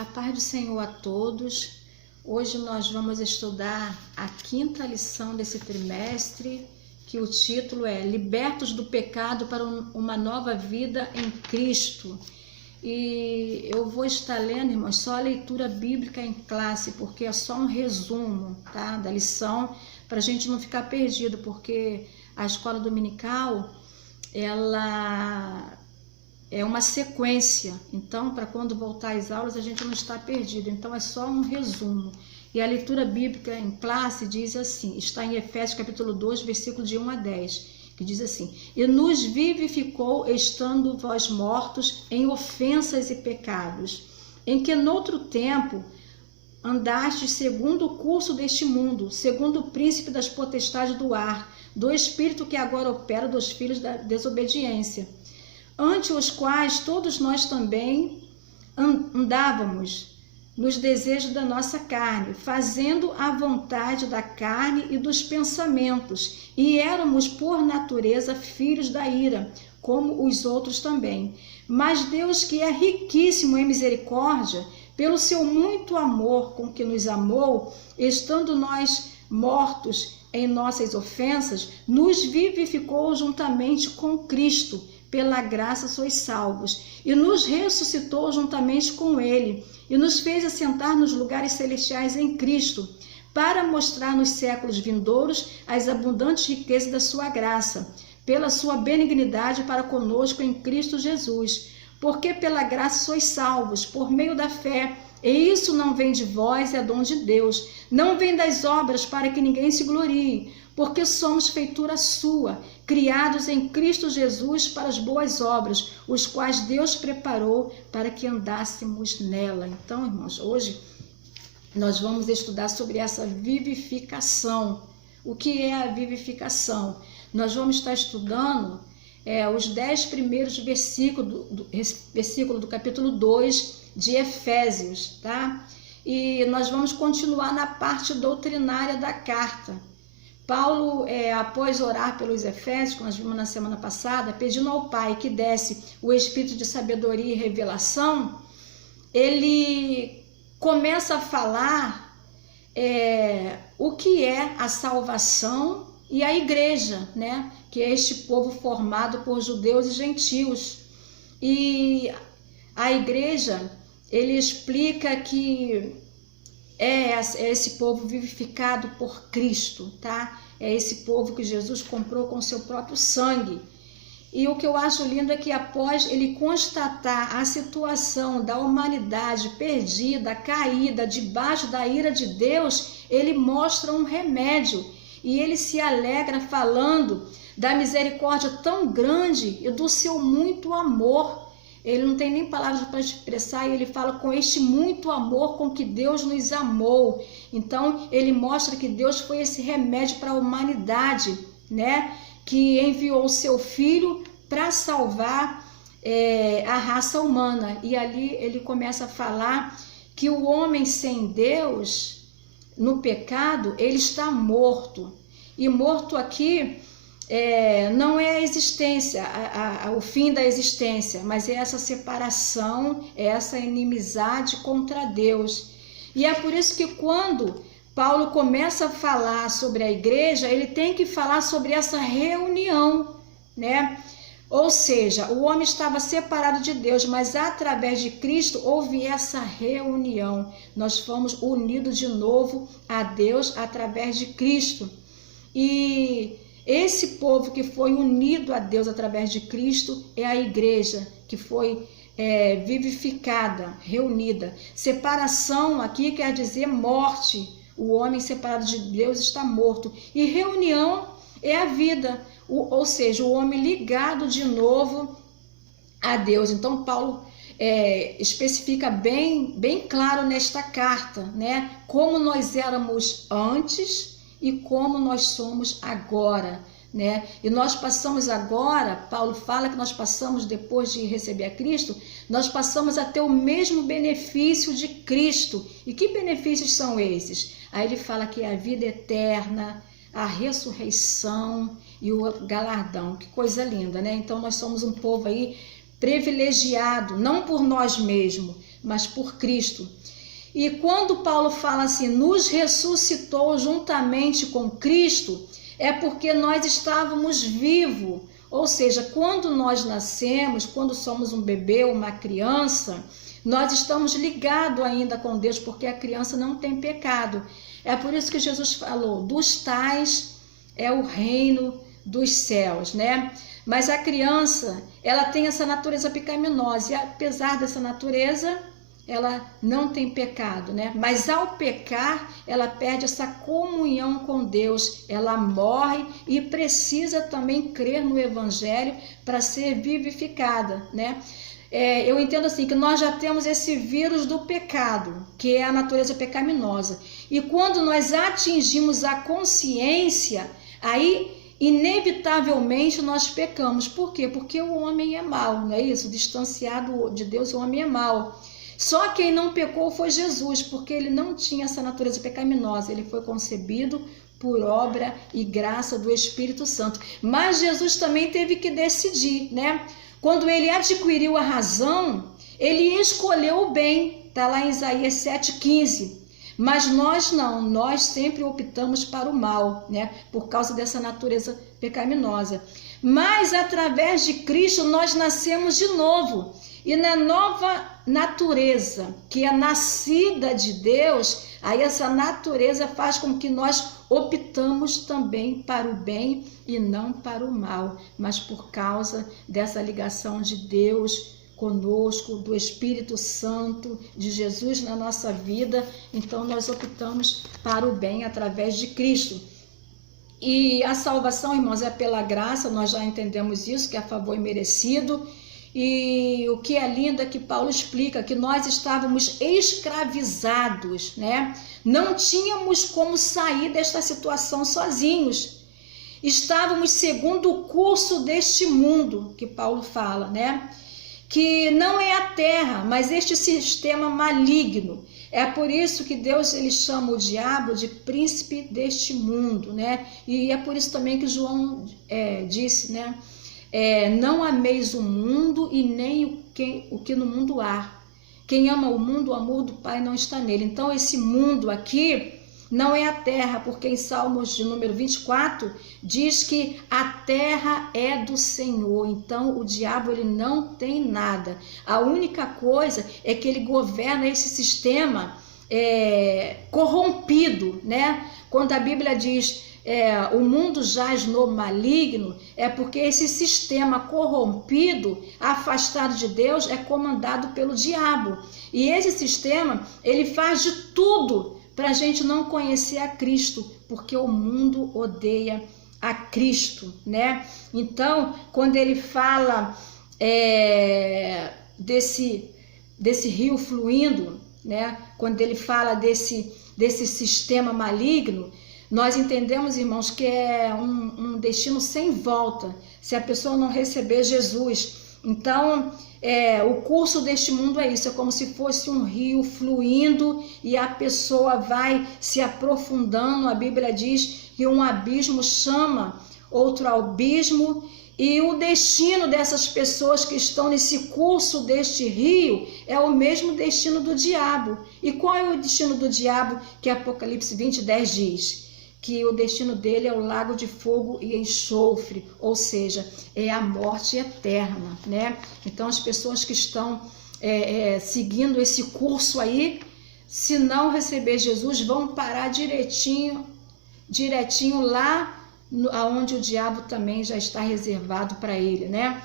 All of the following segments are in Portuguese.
A paz do Senhor a todos. Hoje nós vamos estudar a quinta lição desse trimestre, que o título é Libertos do Pecado para uma Nova Vida em Cristo. E eu vou estar lendo, irmãos, só a leitura bíblica em classe, porque é só um resumo, tá, da lição, para a gente não ficar perdido, porque a escola dominical, ela é uma sequência, então para quando voltar às aulas a gente não está perdido, então é só um resumo. E a leitura bíblica em classe diz assim, está em Efésios capítulo 2, versículo de 1 a 10, que diz assim: E nos vivificou estando vós mortos em ofensas e pecados, em que noutro tempo andastes segundo o curso deste mundo, segundo o príncipe das potestades do ar, do espírito que agora opera dos filhos da desobediência, ante os quais todos nós também andávamos nos desejos da nossa carne, fazendo a vontade da carne e dos pensamentos, e éramos por natureza filhos da ira, como os outros também. Mas Deus, que é riquíssimo em misericórdia, pelo seu muito amor com que nos amou, estando nós mortos em nossas ofensas, nos vivificou juntamente com Cristo. Pela graça sois salvos, e nos ressuscitou juntamente com ele, e nos fez assentar nos lugares celestiais em Cristo, para mostrar nos séculos vindouros as abundantes riquezas da sua graça, pela sua benignidade para conosco em Cristo Jesus. Porque pela graça sois salvos, por meio da fé, e isso não vem de vós, é dom de Deus, não vem das obras para que ninguém se glorie, porque somos feitura sua, criados em Cristo Jesus para as boas obras, os quais Deus preparou para que andássemos nela. Então, irmãos, hoje nós vamos estudar sobre essa vivificação. O que é a vivificação? Nós vamos estar estudando os 10 primeiros versículos do capítulo 2 de Efésios, tá? E nós vamos continuar na parte doutrinária da carta. Paulo, após orar pelos Efésios, que nós vimos na semana passada, pedindo ao Pai que desse o espírito de sabedoria e revelação, ele começa a falar o que é a salvação e a igreja, né? Que é este povo formado por judeus e gentios. E a igreja, ele explica que é esse povo vivificado por Cristo, tá? É esse povo que Jesus comprou com seu próprio sangue. E o que eu acho lindo é que após ele constatar a situação da humanidade perdida, caída, debaixo da ira de Deus, ele mostra um remédio. E ele se alegra falando da misericórdia tão grande e do seu muito amor. Ele não tem nem palavras para expressar, e ele fala com este muito amor com que Deus nos amou. Então, ele mostra que Deus foi esse remédio para a humanidade, né? Que enviou o seu Filho para salvar a raça humana. E ali ele começa a falar que o homem sem Deus, no pecado, ele está morto. E morto aqui não é a existência, o fim da existência, mas é essa separação, é essa inimizade contra Deus. E é por isso que quando Paulo começa a falar sobre a igreja, ele tem que falar sobre essa reunião, né? Ou seja, o homem estava separado de Deus, mas através de Cristo houve essa reunião. Nós fomos unidos de novo a Deus através de Cristo. E esse povo que foi unido a Deus através de Cristo é a igreja, que foi vivificada, reunida. Separação aqui quer dizer morte. O homem separado de Deus está morto. E reunião é a vida, ou seja, o homem ligado de novo a Deus. Então Paulo especifica bem claro nesta carta, né? Como nós éramos antes e como nós somos agora, né? E nós passamos agora, Paulo fala que nós passamos, depois de receber a Cristo, nós passamos a ter o mesmo benefício de Cristo. E que benefícios são esses? Aí ele fala que é a vida eterna, a ressurreição e o galardão. Que coisa linda, né? Então nós somos um povo aí privilegiado, não por nós mesmos, mas por Cristo. E quando Paulo fala assim, nos ressuscitou juntamente com Cristo, é porque nós estávamos vivos. Ou seja, quando nós nascemos, quando somos um bebê, uma criança, nós estamos ligados ainda com Deus, porque a criança não tem pecado. É por isso que Jesus falou, dos tais é o reino dos céus, né? Mas a criança, ela tem essa natureza pecaminosa, e apesar dessa natureza, ela não tem pecado, né? Mas ao pecar, ela perde essa comunhão com Deus, ela morre e precisa também crer no Evangelho para ser vivificada, né? Eu entendo assim, que nós já temos esse vírus do pecado, que é a natureza pecaminosa. E quando nós atingimos a consciência, aí inevitavelmente nós pecamos. Por quê? Porque o homem é mau, não é isso? Distanciado de Deus, o homem é mau. Só quem não pecou foi Jesus, porque ele não tinha essa natureza pecaminosa, ele foi concebido por obra e graça do Espírito Santo. Mas Jesus também teve que decidir, né? Quando ele adquiriu a razão, ele escolheu o bem, está lá em Isaías 7,15. Mas nós não, nós sempre optamos para o mal, né? Por causa dessa natureza pecaminosa. Mas através de Cristo nós nascemos de novo. E na nova natureza, que é nascida de Deus, aí essa natureza faz com que nós optamos também para o bem e não para o mal, mas por causa dessa ligação de Deus conosco, do Espírito Santo, de Jesus na nossa vida, então nós optamos para o bem através de Cristo. E a salvação, irmãos, é pela graça, nós já entendemos isso, que é a favor imerecido. E o que é lindo é que Paulo explica que nós estávamos escravizados, né? Não tínhamos como sair desta situação sozinhos. Estávamos segundo o curso deste mundo, que Paulo fala, né? Que não é a terra, mas este sistema maligno. É por isso que Deus ele chama o diabo de príncipe deste mundo, né? E é por isso também que João disse, né? Não ameis o mundo e nem o que no mundo há. Quem ama o mundo, o amor do Pai não está nele. Então esse mundo aqui não é a terra, porque em Salmos de número 24 diz que a terra é do Senhor. Então o diabo ele não tem nada. A única coisa é que ele governa esse sistema corrompido, né? Quando a Bíblia diz o mundo jaz no maligno, é porque esse sistema corrompido, afastado de Deus, é comandado pelo diabo. E esse sistema, ele faz de tudo para a gente não conhecer a Cristo, porque o mundo odeia a Cristo, né? Então, quando ele fala desse rio fluindo, né? Quando ele fala desse sistema maligno, nós entendemos, irmãos, que é um destino sem volta, se a pessoa não receber Jesus. Então, o curso deste mundo é isso, é como se fosse um rio fluindo e a pessoa vai se aprofundando. A Bíblia diz que um abismo chama outro abismo, e o destino dessas pessoas que estão nesse curso deste rio é o mesmo destino do diabo. E qual é o destino do diabo que Apocalipse 20:10 diz? Que o destino dele é o lago de fogo e enxofre, ou seja, é a morte eterna, né? Então as pessoas que estão seguindo esse curso aí, se não receber Jesus, vão parar direitinho lá aonde o diabo também já está reservado para ele, né?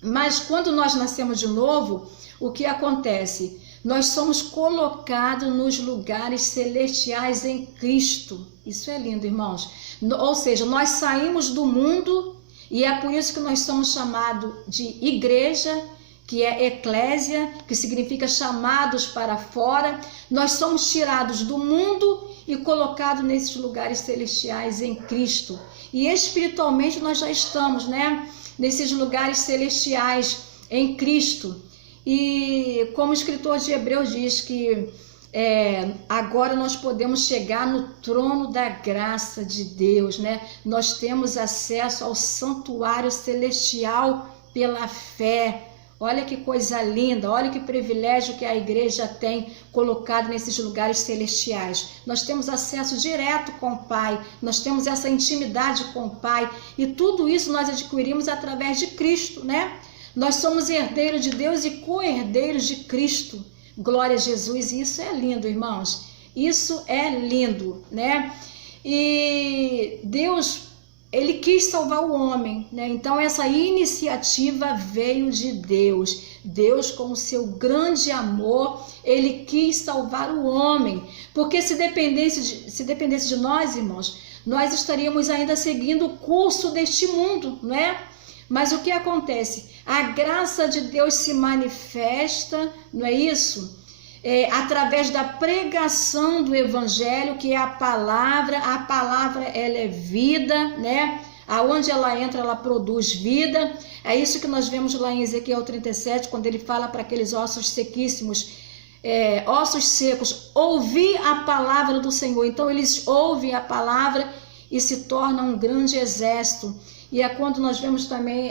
Mas quando nós nascemos de novo, o que acontece? Nós somos colocados nos lugares celestiais em Cristo. Isso é lindo, irmãos. Ou seja, nós saímos do mundo e é por isso que nós somos chamados de igreja, que é eclésia, que significa chamados para fora. Nós somos tirados do mundo e colocados nesses lugares celestiais em Cristo. E espiritualmente nós já estamos, né? Nesses lugares celestiais em Cristo. E como o escritor de Hebreus diz que agora nós podemos chegar no trono da graça de Deus, né? Nós temos acesso ao santuário celestial pela fé, Olha que coisa linda, olha que privilégio que a igreja tem colocado nesses lugares celestiais. Nós temos acesso direto com o Pai, nós temos essa intimidade com o Pai, e tudo isso nós adquirimos através de Cristo, né? Nós somos herdeiros de Deus e co-herdeiros de Cristo. Glória a Jesus, e isso é lindo, irmãos. Isso é lindo, né? E Deus, Ele quis salvar o homem, né? Então essa iniciativa veio de Deus. Deus, com o seu grande amor, Ele quis salvar o homem. Porque se dependesse de nós, irmãos, nós estaríamos ainda seguindo o curso deste mundo, né? Mas o que acontece? A graça de Deus se manifesta, não é isso? Através da pregação do Evangelho, que é a palavra ela é vida, né? Aonde ela entra, ela produz vida. É isso que nós vemos lá em Ezequiel 37, quando ele fala para aqueles ossos sequíssimos, ossos secos, ouvir a palavra do Senhor. Então eles ouvem a palavra e se tornam um grande exército. E é quando nós vemos também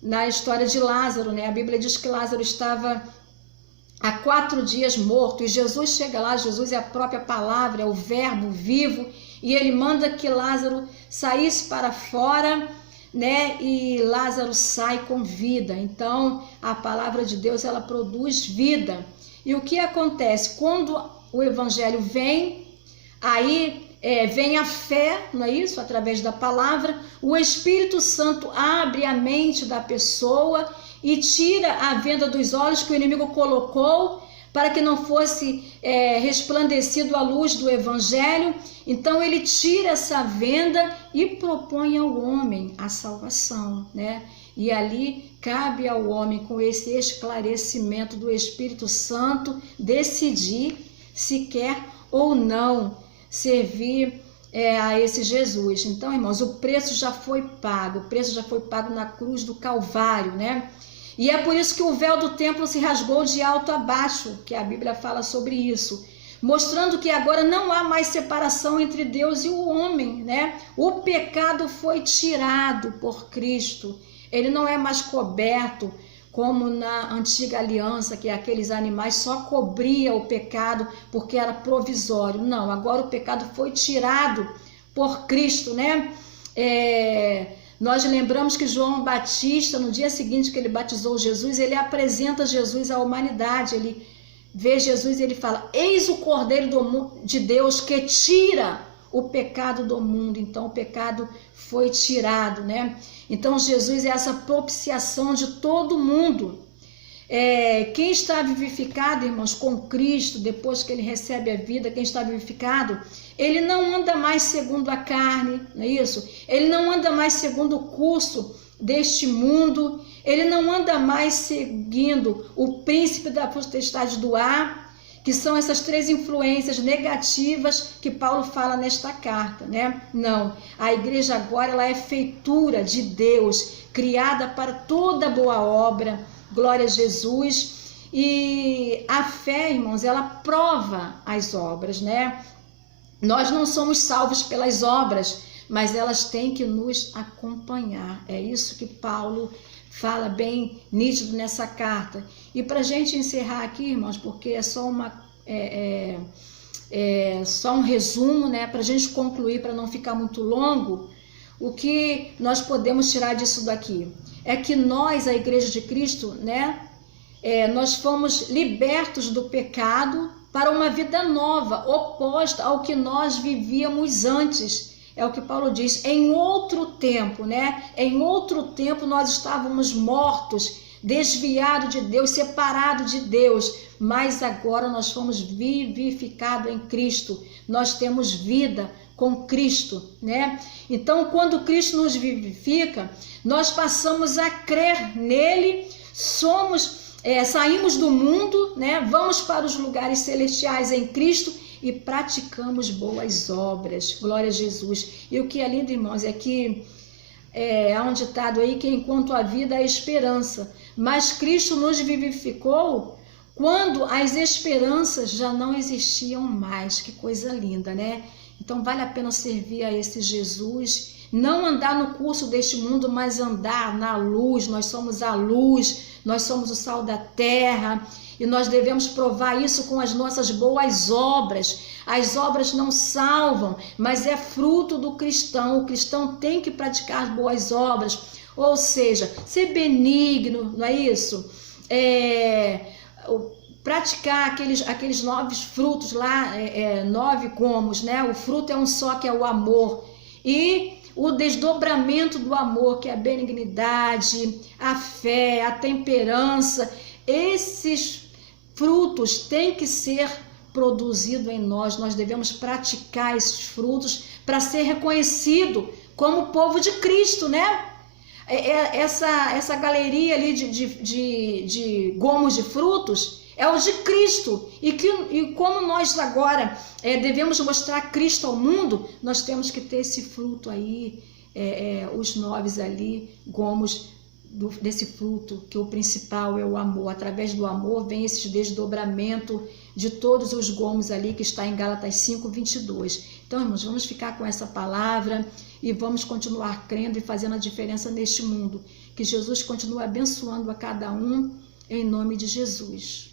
na história de Lázaro, né? A Bíblia diz que Lázaro estava há 4 dias morto, e Jesus chega lá. Jesus é a própria palavra, é o verbo vivo, e ele manda que Lázaro saísse para fora, né? E Lázaro sai com vida. Então a palavra de Deus, ela produz vida. E o que acontece? Quando o Evangelho vem, aí vem a fé, não é isso? Através da palavra, o Espírito Santo abre a mente da pessoa e tira a venda dos olhos que o inimigo colocou para que não fosse resplandecido a luz do Evangelho. Então ele tira essa venda e propõe ao homem a salvação, né? E ali cabe ao homem, com esse esclarecimento do Espírito Santo, decidir se quer ou não servir a esse Jesus. Então, irmãos, o preço já foi pago, o preço já foi pago na cruz do Calvário, né? E é por isso que o véu do templo se rasgou de alto a baixo, que a Bíblia fala sobre isso, mostrando que agora não há mais separação entre Deus e o homem, né? O pecado foi tirado por Cristo, ele não é mais coberto como na antiga aliança, que aqueles animais só cobria o pecado porque era provisório. Não, agora o pecado foi tirado por Cristo, né? Nós lembramos que João Batista, no dia seguinte que ele batizou Jesus, ele apresenta Jesus à humanidade. Ele vê Jesus e ele fala: eis o Cordeiro de Deus que tira o pecado do mundo. Então o pecado foi tirado, né? Então Jesus é essa propiciação de todo mundo. Quem está vivificado, irmãos, com Cristo, depois que ele recebe a vida, quem está vivificado, ele não anda mais segundo a carne, não é isso? Ele não anda mais segundo o curso deste mundo, ele não anda mais seguindo o príncipe da potestade do ar, que são essas 3 influências negativas que Paulo fala nesta carta, né? Não, a igreja agora, ela é feitura de Deus, criada para toda boa obra. Glória a Jesus. E a fé, irmãos, ela prova as obras, né? Nós não somos salvos pelas obras, mas elas têm que nos acompanhar. É isso que Paulo fala bem nítido nessa carta. E para a gente encerrar aqui, irmãos, porque é só só um resumo, né? Para a gente concluir, para não ficar muito longo, o que nós podemos tirar disso daqui? É que nós, a Igreja de Cristo, né? Nós fomos libertos do pecado para uma vida nova, oposta ao que nós vivíamos antes. É o que Paulo diz, em outro tempo, né? Em outro tempo nós estávamos mortos, desviados de Deus, separados de Deus, mas agora nós fomos vivificados em Cristo. Nós temos vida com Cristo, né? Então, quando Cristo nos vivifica, nós passamos a crer nele, saímos do mundo, né? Vamos para os lugares celestiais em Cristo e praticamos boas obras. Glória a Jesus. E o que é lindo, irmãos, é que há um ditado aí que enquanto a vida há esperança, mas Cristo nos vivificou quando as esperanças já não existiam mais. Que coisa linda, né? Então vale a pena servir a esse Jesus, não andar no curso deste mundo, mas andar na luz. Nós somos a luz, nós somos o sal da terra, e nós devemos provar isso com as nossas boas obras. As obras não salvam, mas é fruto do cristão. O cristão tem que praticar as boas obras, ou seja, ser benigno, não é isso? Praticar aqueles 9 frutos lá, 9 gomos, né? O fruto é um só, que é o amor. E o desdobramento do amor, que é a benignidade, a fé, a temperança. Esses frutos têm que ser produzidos em nós. Nós devemos praticar esses frutos para ser reconhecido como povo de Cristo, né? Essa galeria ali de gomos de frutos é o de Cristo, e como nós agora devemos mostrar Cristo ao mundo, nós temos que ter esse fruto aí, os 9 ali, gomos desse fruto, que o principal é o amor. Através do amor vem esse desdobramento de todos os gomos ali, que está em Gálatas 5:22. Então, irmãos, vamos ficar com essa palavra e vamos continuar crendo e fazendo a diferença neste mundo. Que Jesus continue abençoando a cada um, em nome de Jesus.